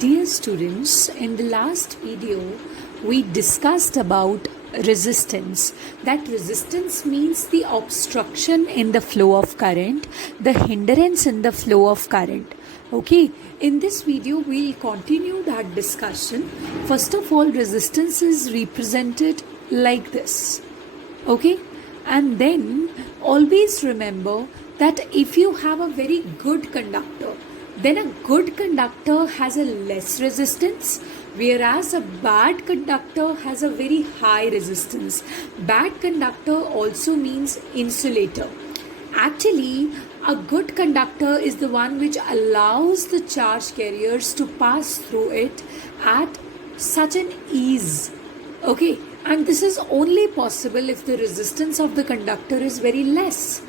Dear students, in the last video we discussed about resistance. That resistance means the obstruction in the flow of current, the hindrance in the flow of current. Okay, in this video we'll continue that discussion. First of all, resistance is represented like this. Okay, and then always remember that if you have a very good conductor, then a good conductor has a less resistance, whereas a bad conductor has a very high resistance. Bad conductor also means insulator. Actually, a good conductor is the one which allows the charge carriers to pass through it at such an ease. Okay, and this is only possible if the resistance of the conductor is very less.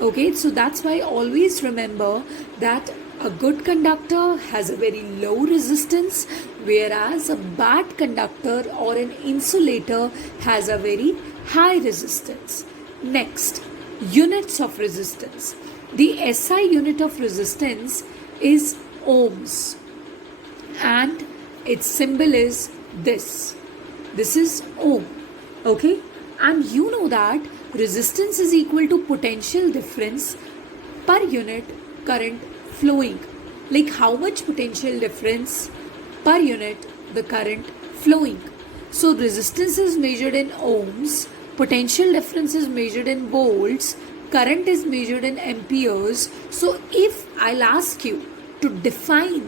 Okay, so that's why always remember that a good conductor has a very low resistance, whereas a bad conductor or an insulator has a very high resistance. Next, units of resistance. The SI unit of resistance is ohms, and its symbol is this. This is ohm. Okay, and you know that resistance is equal to potential difference per unit current flowing. Like how much potential difference per unit the current flowing. So resistance is measured in ohms, potential difference is measured in volts, current is measured in amperes. So if I'll ask you to define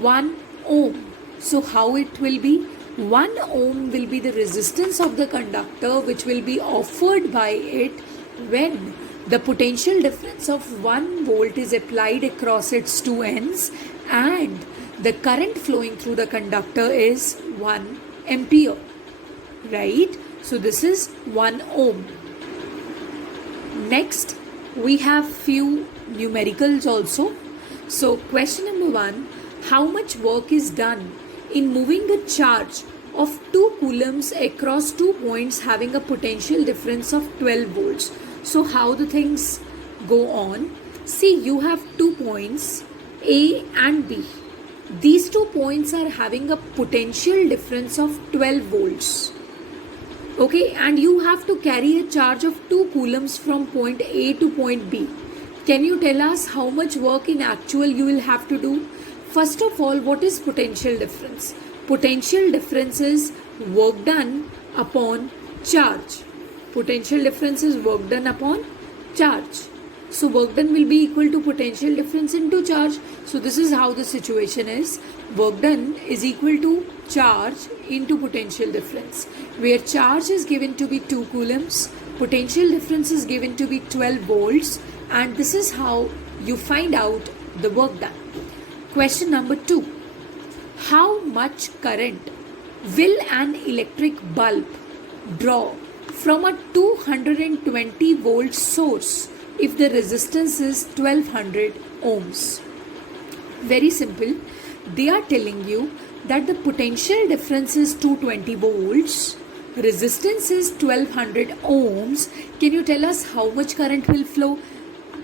1 ohm, so how it will be? 1 ohm will be the resistance of the conductor which will be offered by it when the potential difference of 1 volt is applied across its two ends and the current flowing through the conductor is 1 ampere. Right? So this is 1 ohm. Next, we have few numericals also. So question number 1, how much work is done in moving a charge of 2 coulombs across 2 points having a potential difference of 12 volts? So how the things go on? See, you have 2 points A and B. These 2 points are having a potential difference of 12 volts. Okay, and you have to carry a charge of 2 coulombs from point A to point B. Can you tell us how much work in actual you will have to do? First of all, what is potential difference? Potential difference is work done upon charge. Potential difference is work done upon charge. So work done will be equal to potential difference into charge. So this is how the situation is. Work done is equal to charge into potential difference, where charge is given to be 2 coulombs, potential difference is given to be 12 volts, and this is how you find out the work done. Question number 2. How much current will an electric bulb draw from a 220 volt source if the resistance is 1200 ohms? Very simple. They are telling you that the potential difference is 220 volts, resistance is 1200 ohms. Can you tell us how much current will flow?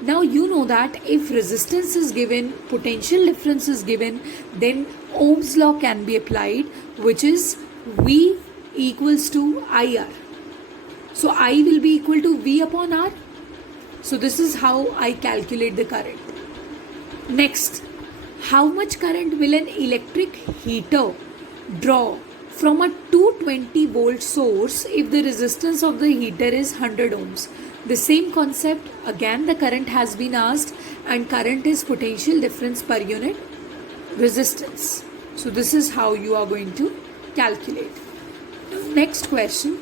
Now you know that if resistance is given, potential difference is given, then Ohm's law can be applied, which is V equals to IR. So I will be equal to V upon R. So this is how I calculate the current. Next, how much current will an electric heater draw from a 220 volt source if the resistance of the heater is 100 ohms? The same concept, again the current has been asked, and current is potential difference per unit resistance. So this is how you are going to calculate. Next question.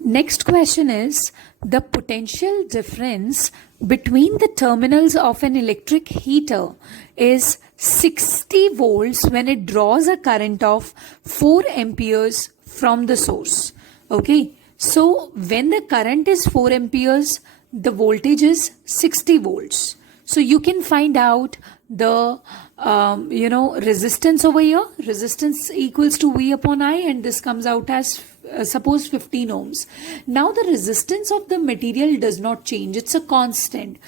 Next question is, the potential difference between the terminals of an electric heater is 60 volts when it draws a current of 4 amperes from the source. Okay, so when the current is 4 amperes, the voltage is 60 volts. So you can find out the resistance over here. Resistance equals to V upon I, and this comes out as suppose 15 ohms. Now the resistance of the material does not change, it's a constant.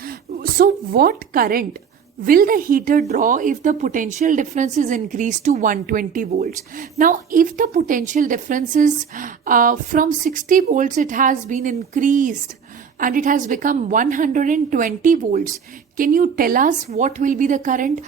So what current will the heater draw if the potential difference is increased to 120 volts? Now, if the potential difference is from 60 volts, it has been increased and it has become 120 volts. Can you tell us what will be the current?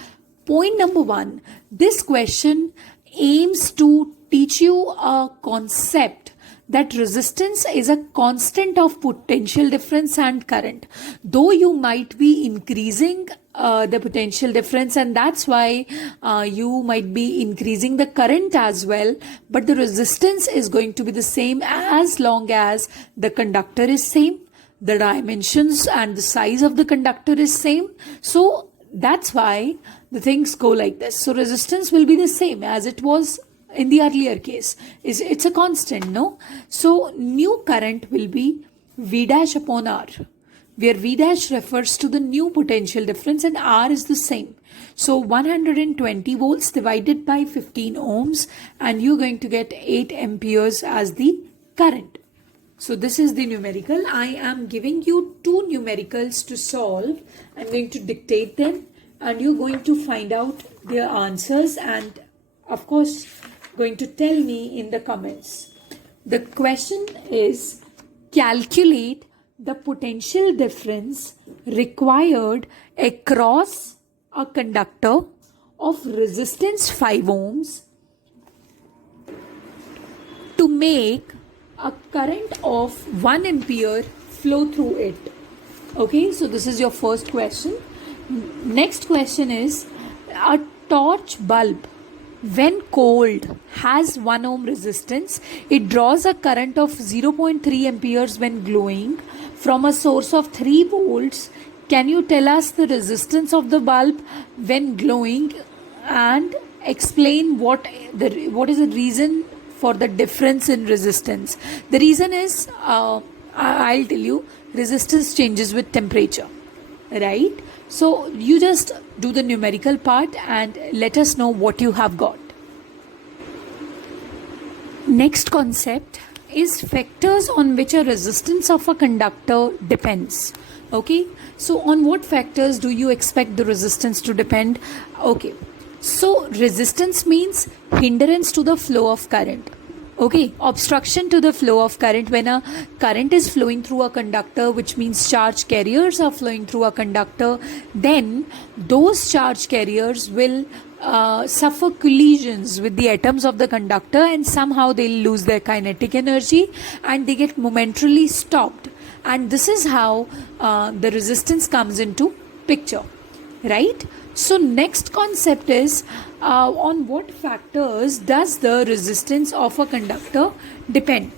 Point number one, this question aims to teach you a concept that resistance is a constant of potential difference and current. Though you might be increasing the potential difference, and that's why you might be increasing the current as well, but the resistance is going to be the same as long as the conductor is same, the dimensions and the size of the conductor is same. So that's why the things go like this. So resistance will be the same as it was in the earlier case. It's a constant, no? So new current will be V dash upon R, where V dash refers to the new potential difference and R is the same. So 120 volts divided by 15 ohms, and you're going to get 8 amperes as the current. So this is the numerical. I am giving you two numericals to solve. I'm going to dictate them and you're going to find out their answers and of course going to tell me in the comments. The question is, calculate the potential difference required across a conductor of resistance 5 ohms to make a current of 1 ampere flow through it. Okay, so this is your first question. Next question is, a torch bulb when cold has 1 ohm resistance. It draws a current of 0.3 amperes when glowing from a source of 3 volts. Can you tell us the resistance of the bulb when glowing and explain what is the reason for the difference in resistance? The reason is, I'll tell you, resistance changes with temperature, right? So you just do the numerical part and let us know what you have got. Next concept is factors on which a resistance of a conductor depends. Okay, so on what factors do you expect the resistance to depend? Okay, so resistance means hindrance to the flow of current. Okay, obstruction to the flow of current. When a current is flowing through a conductor, which means charge carriers are flowing through a conductor, then those charge carriers will suffer collisions with the atoms of the conductor and somehow they'll lose their kinetic energy and they get momentarily stopped. And this is how the resistance comes into picture, right? So next concept is, on what factors does the resistance of a conductor depend?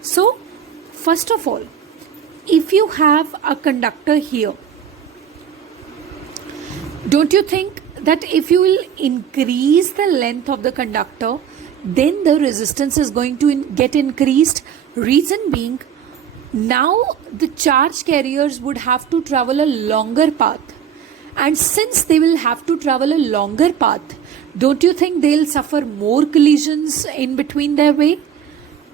So first of all, if you have a conductor here, don't you think that if you will increase the length of the conductor, then the resistance is going to get increased? Reason being, now the charge carriers would have to travel a longer path. And since they will have to travel a longer path, don't you think they'll suffer more collisions in between their way?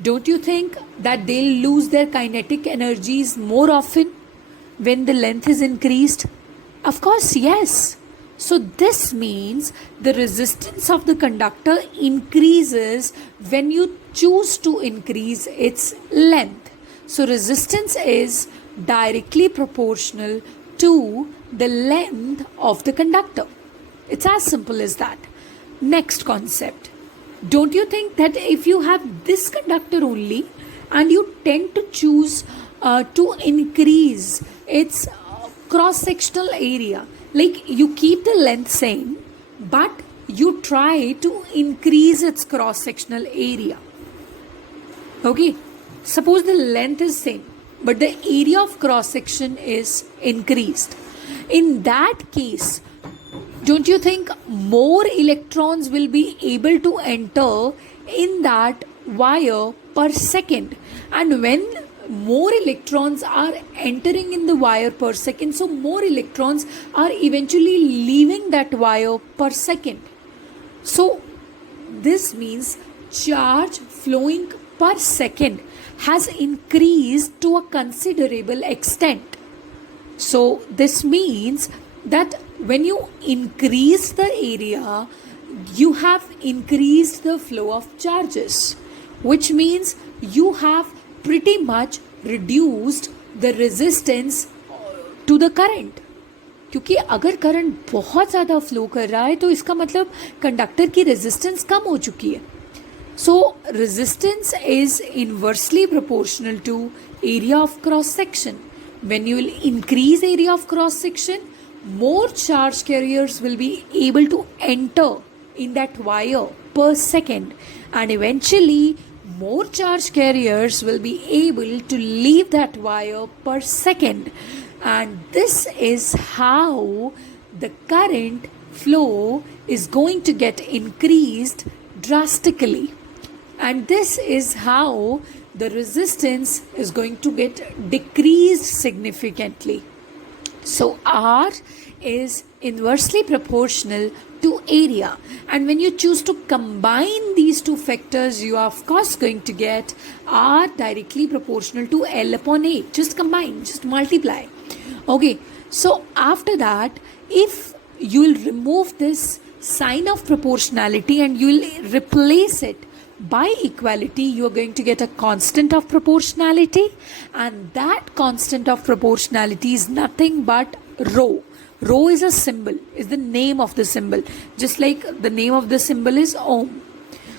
Don't you think that they'll lose their kinetic energies more often when the length is increased? Of course, yes. So this means the resistance of the conductor increases when you choose to increase its length. So resistance is directly proportional to the length of the conductor. It's as simple as that. Next concept. Don't you think that if you have this conductor only and you tend to choose to increase its cross-sectional area, like you keep the length same but you try to increase its cross-sectional area. Okay, suppose the length is same but the area of cross-section is increased. In that case, don't you think more electrons will be able to enter in that wire per second? And when more electrons are entering in the wire per second, so more electrons are eventually leaving that wire per second. So this means charge flowing per second has increased to a considerable extent. So this means that when you increase the area, you have increased the flow of charges, which means you have pretty much reduced the resistance to the current. क्योंकि अगर current बहुत ज़्यादा flow कर रहा है तो इसका मतलब कंडक्टर की रेजिस्टेंस कम हो चुकी है. So resistance is inversely proportional to area of cross section. When you will increase area of cross section, more charge carriers will be able to enter in that wire per second, and eventually more charge carriers will be able to leave that wire per second, and this is how the current flow is going to get increased drastically, and this is how the resistance is going to get decreased significantly. So R is inversely proportional to area, and when you choose to combine these two factors, you are of course going to get R directly proportional to L upon A. Just combine, just multiply. Okay, so after that, if you will remove this sign of proportionality and you will replace it by equality, you are going to get a constant of proportionality, and that constant of proportionality is nothing but rho. Rho is a symbol, is the name of the symbol, just like the name of the symbol is ohm.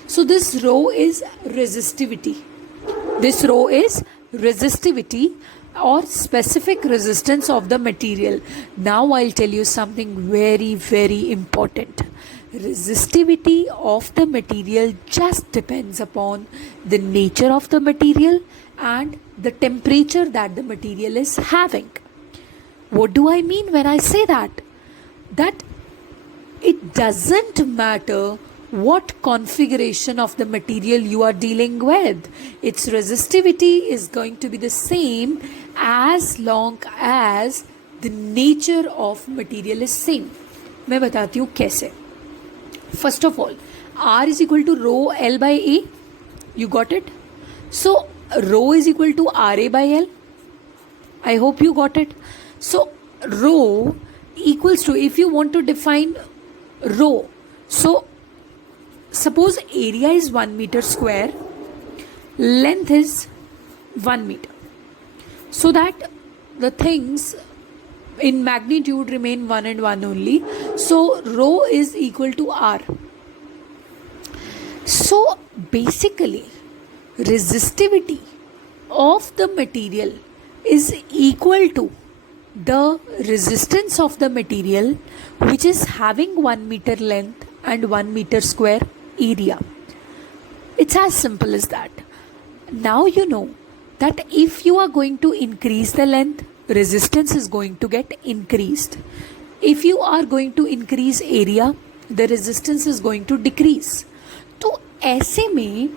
So this rho is resistivity. This rho is resistivity or specific resistance of the material. Now I'll tell you something very, very important. Resistivity of the material just depends upon the nature of the material and the temperature that the material is having. What do I mean when I say that? That it doesn't matter what configuration of the material you are dealing with. Its resistivity is going to be the same as long as the nature of material is same. मैं बताती हूँ कैसे. First of all, R is equal to rho L by A. You got it? So rho is equal to RA by L. I hope you got it. So rho equals to, if you want to define rho, so suppose area is 1 meter square, length is 1 meter, so that the things in magnitude remain 1 and 1 only. So rho is equal to R. So basically resistivity of the material is equal to the resistance of the material which is having 1 meter length and 1 meter square area. It's as simple as that. Now you know that if you are going to increase the length, resistance is going to get increased. If you are going to increase area, the resistance is going to decrease. तो ऐसे में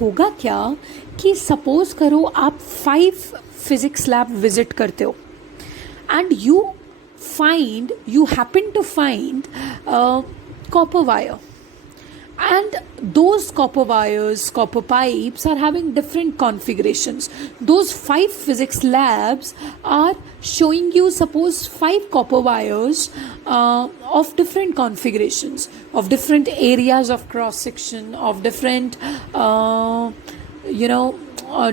होगा क्या कि suppose करो आप 5 physics lab visit करते हो and you happen to find copper wire, and those copper wires, copper pipes are having different configurations. Those 5 physics labs are showing you, suppose, 5 copper wires of different configurations, of different areas of cross section, of different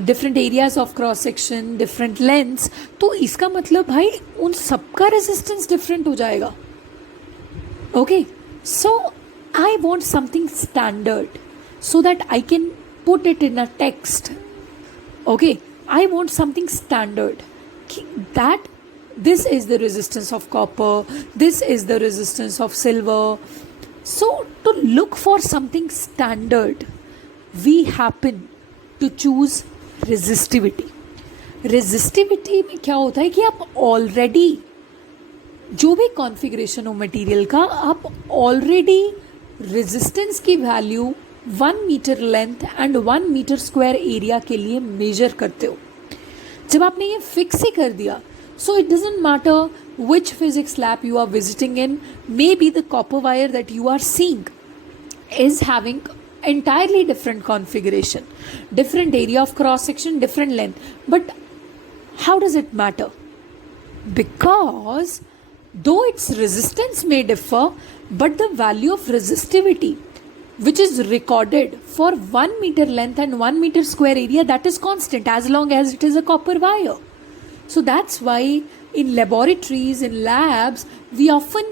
different areas of cross section, different lengths. तो इसका मतलब भाई उन सबका resistance different हो जाएगा. Okay, so I want something standard so that I can put it in a text. Okay, I want something standard that this is the resistance of copper, this is the resistance of silver. So to look for something standard, we happen to choose resistivity. Resistivity में क्या होता है कि आप already जो भी configuration हो material का, आप ऑलरेडी रेजिस्टेंस की value 1 metre length and 1 metre square area के लिए मेजर करते हो. जब आपने ये फिक्स ही कर दिया, so it doesn't matter which physics lab you are visiting in, maybe the copper wire that you are seeing is having entirely different configuration, different area of cross section, different length. But how does it matter? Because though its resistance may differ, but the value of resistivity which is recorded for 1 meter length and 1 meter square area, that is constant as long as it is a copper wire. So that's why in laboratories, in labs, we often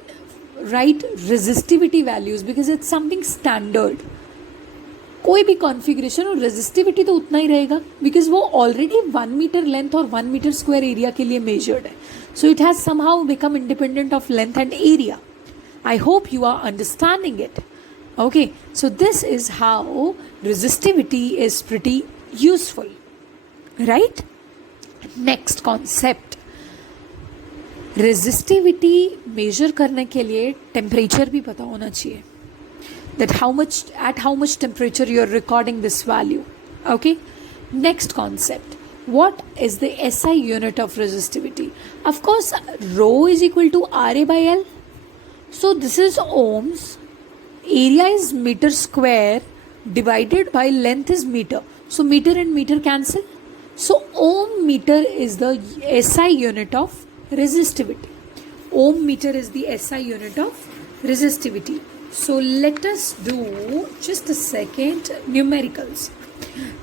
write resistivity values because it's something standard. कोई भी configuration और resistivity तो उतना ही रहेगा because वो already 1 metre length और 1 metre square area के लिए मेजर्ड है. So it has somehow become independent of length and area. I hope you are understanding it. Okay, so this is how resistivity is pretty useful, right? Next concept. Resistivity measure करने के लिए temperature भी पता होना चाहिए. That at how much temperature you are recording this value. Okay? Next concept. What is the SI unit of resistivity? Of course, rho is equal to RA by L. So this is ohms. Area is meter square divided by length is meter. So meter and meter cancel. So ohm meter is the SI unit of resistivity. Ohm meter is the SI unit of resistivity. So let us do just a second numericals.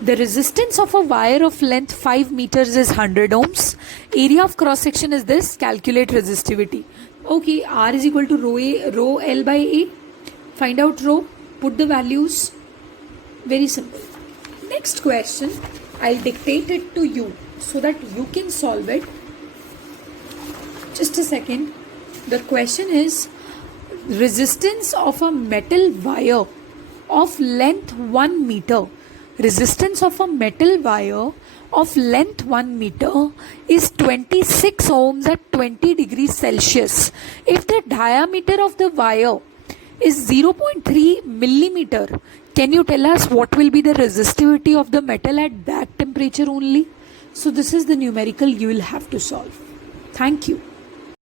The resistance of a wire of length 5 meters is 100 ohms. Area of cross section is this. Calculate resistivity. Okay, R is equal to rho L by A. Find out rho, put the values. Very simple. Next question, I'll dictate it to you so that you can solve it. Just a second. The question is resistance of a metal wire of length 1 meter. Resistance of a metal wire of length 1 meter is 26 ohms at 20 degrees Celsius. If the diameter of the wire is 0.3 millimeter, can you tell us what will be the resistivity of the metal at that temperature only? So this is the numerical you will have to solve. Thank you.